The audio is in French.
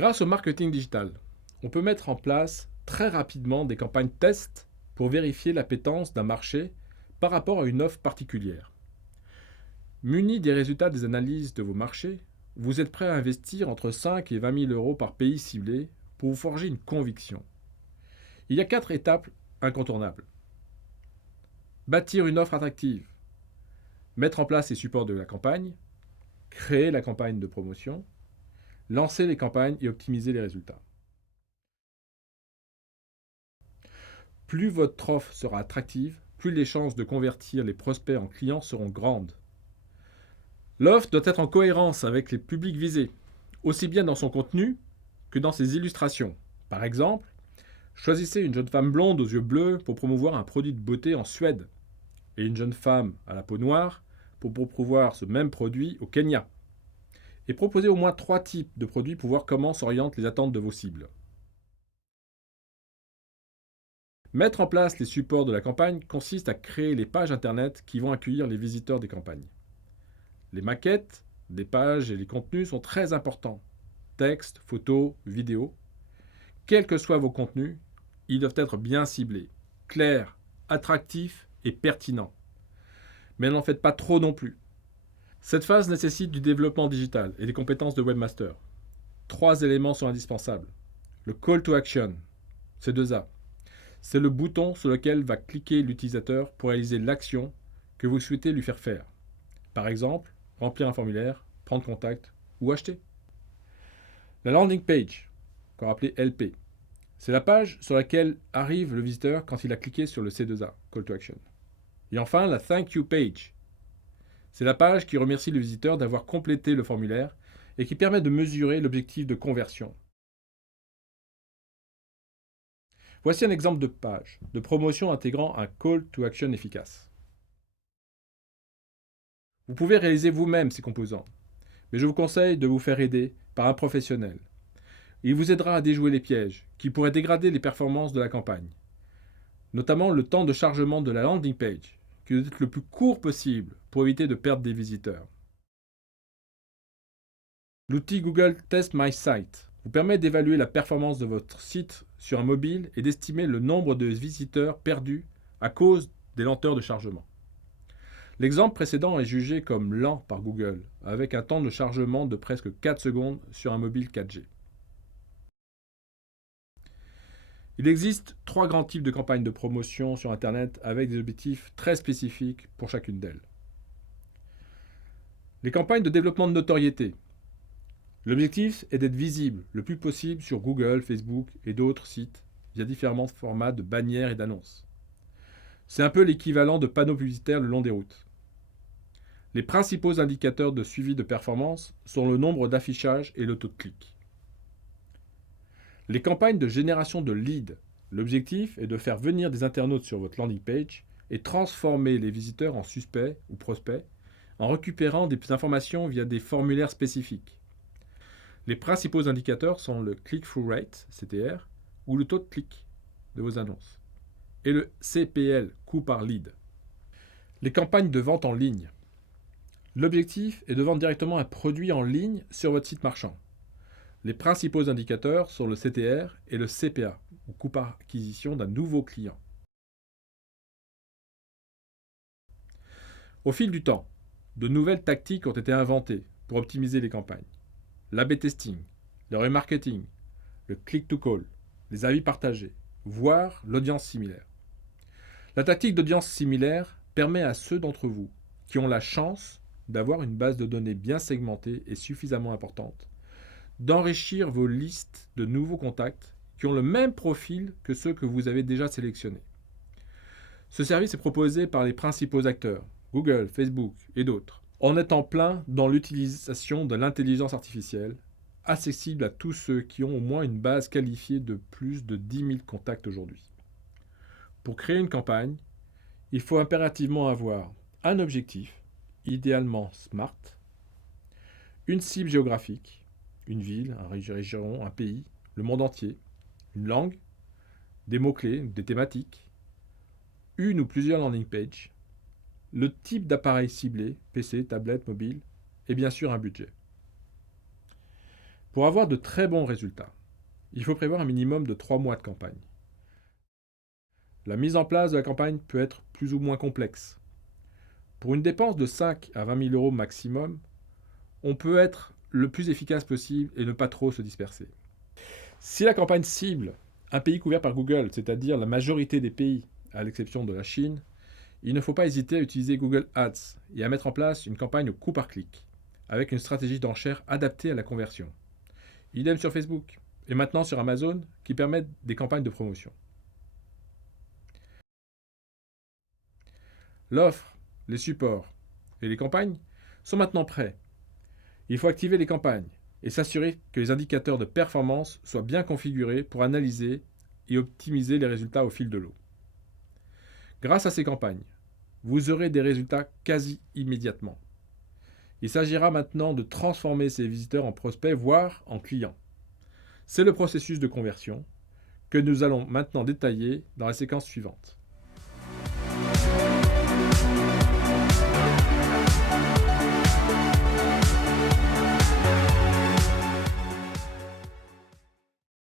Grâce au marketing digital, on peut mettre en place très rapidement des campagnes test pour vérifier l'appétence d'un marché par rapport à une offre particulière. Muni des résultats des analyses de vos marchés, vous êtes prêt à investir entre 5 et 20 000 euros par pays ciblé pour vous forger une conviction. Il y a 4 étapes incontournables. Bâtir une offre attractive, mettre en place les supports de la campagne, créer la campagne de promotion, lancer les campagnes et optimiser les résultats. Plus votre offre sera attractive, plus les chances de convertir les prospects en clients seront grandes. L'offre doit être en cohérence avec les publics visés, aussi bien dans son contenu que dans ses illustrations. Par exemple, choisissez une jeune femme blonde aux yeux bleus pour promouvoir un produit de beauté en Suède et une jeune femme à la peau noire pour promouvoir ce même produit au Kenya. Et proposez au moins 3 types de produits pour voir comment s'orientent les attentes de vos cibles. Mettre en place les supports de la campagne consiste à créer les pages Internet qui vont accueillir les visiteurs des campagnes. Les maquettes des pages et les contenus sont très importants. Texte, photos, vidéos. Quels que soient vos contenus, ils doivent être bien ciblés, clairs, attractifs et pertinents. Mais n'en faites pas trop non plus. Cette phase nécessite du développement digital et des compétences de webmaster. 3 éléments sont indispensables. Le call to action, C2A. C'est le bouton sur lequel va cliquer l'utilisateur pour réaliser l'action que vous souhaitez lui faire faire. Par exemple, remplir un formulaire, prendre contact ou acheter. La landing page, encore appelée LP, c'est la page sur laquelle arrive le visiteur quand il a cliqué sur le C2A, Call to Action. Et enfin, la Thank You page, c'est la page qui remercie le visiteur d'avoir complété le formulaire et qui permet de mesurer l'objectif de conversion. Voici un exemple de page de promotion intégrant un Call to Action efficace. Vous pouvez réaliser vous-même ces composants, mais je vous conseille de vous faire aider par un professionnel. Il vous aidera à déjouer les pièges qui pourraient dégrader les performances de la campagne, notamment le temps de chargement de la landing page, qui doit être le plus court possible pour éviter de perdre des visiteurs. L'outil Google Test My Site vous permet d'évaluer la performance de votre site sur un mobile et d'estimer le nombre de visiteurs perdus à cause des lenteurs de chargement. L'exemple précédent est jugé comme lent par Google, avec un temps de chargement de presque 4 secondes sur un mobile 4G. Il existe 3 grands types de campagnes de promotion sur Internet avec des objectifs très spécifiques pour chacune d'elles. Les campagnes de développement de notoriété. L'objectif est d'être visible le plus possible sur Google, Facebook et d'autres sites via différents formats de bannières et d'annonces. C'est un peu l'équivalent de panneaux publicitaires le long des routes. Les principaux indicateurs de suivi de performance sont le nombre d'affichages et le taux de clic. Les campagnes de génération de leads. L'objectif est de faire venir des internautes sur votre landing page et transformer les visiteurs en suspects ou prospects en récupérant des informations via des formulaires spécifiques. Les principaux indicateurs sont le click-through rate, CTR, ou le taux de clic de vos annonces, et le CPL, coût par lead. Les campagnes de vente en ligne. L'objectif est de vendre directement un produit en ligne sur votre site marchand. Les principaux indicateurs sont le CTR et le CPA, ou coût par acquisition d'un nouveau client. Au fil du temps, de nouvelles tactiques ont été inventées pour optimiser les campagnes. L'A/B testing, le remarketing, le click-to-call, les avis partagés, voire l'audience similaire. La tactique d'audience similaire permet à ceux d'entre vous qui ont la chance d'avoir une base de données bien segmentée et suffisamment importante d'enrichir vos listes de nouveaux contacts qui ont le même profil que ceux que vous avez déjà sélectionnés. Ce service est proposé par les principaux acteurs, Google, Facebook et d'autres. On est en plein dans l'utilisation de l'intelligence artificielle, accessible à tous ceux qui ont au moins une base qualifiée de plus de 10 000 contacts aujourd'hui. Pour créer une campagne, il faut impérativement avoir un objectif, idéalement smart, une cible géographique, une ville, une région, un pays, le monde entier, une langue, des mots-clés, des thématiques, une ou plusieurs landing pages, le type d'appareil ciblé, PC, tablette, mobile, et bien sûr un budget. Pour avoir de très bons résultats, il faut prévoir un minimum de 3 mois de campagne. La mise en place de la campagne peut être plus ou moins complexe. Pour une dépense de 5 à 20 000 euros maximum, on peut être le plus efficace possible et ne pas trop se disperser. Si la campagne cible un pays couvert par Google, c'est-à-dire la majorité des pays, à l'exception de la Chine, il ne faut pas hésiter à utiliser Google Ads et à mettre en place une campagne au coup par clic, avec une stratégie d'enchère adaptée à la conversion. Idem sur Facebook, et maintenant sur Amazon, qui permettent des campagnes de promotion. L'offre, les supports et les campagnes sont maintenant prêts. Il faut activer les campagnes et s'assurer que les indicateurs de performance soient bien configurés pour analyser et optimiser les résultats au fil de l'eau. Grâce à ces campagnes, vous aurez des résultats quasi immédiatement. Il s'agira maintenant de transformer ces visiteurs en prospects, voire en clients. C'est le processus de conversion que nous allons maintenant détailler dans la séquence suivante.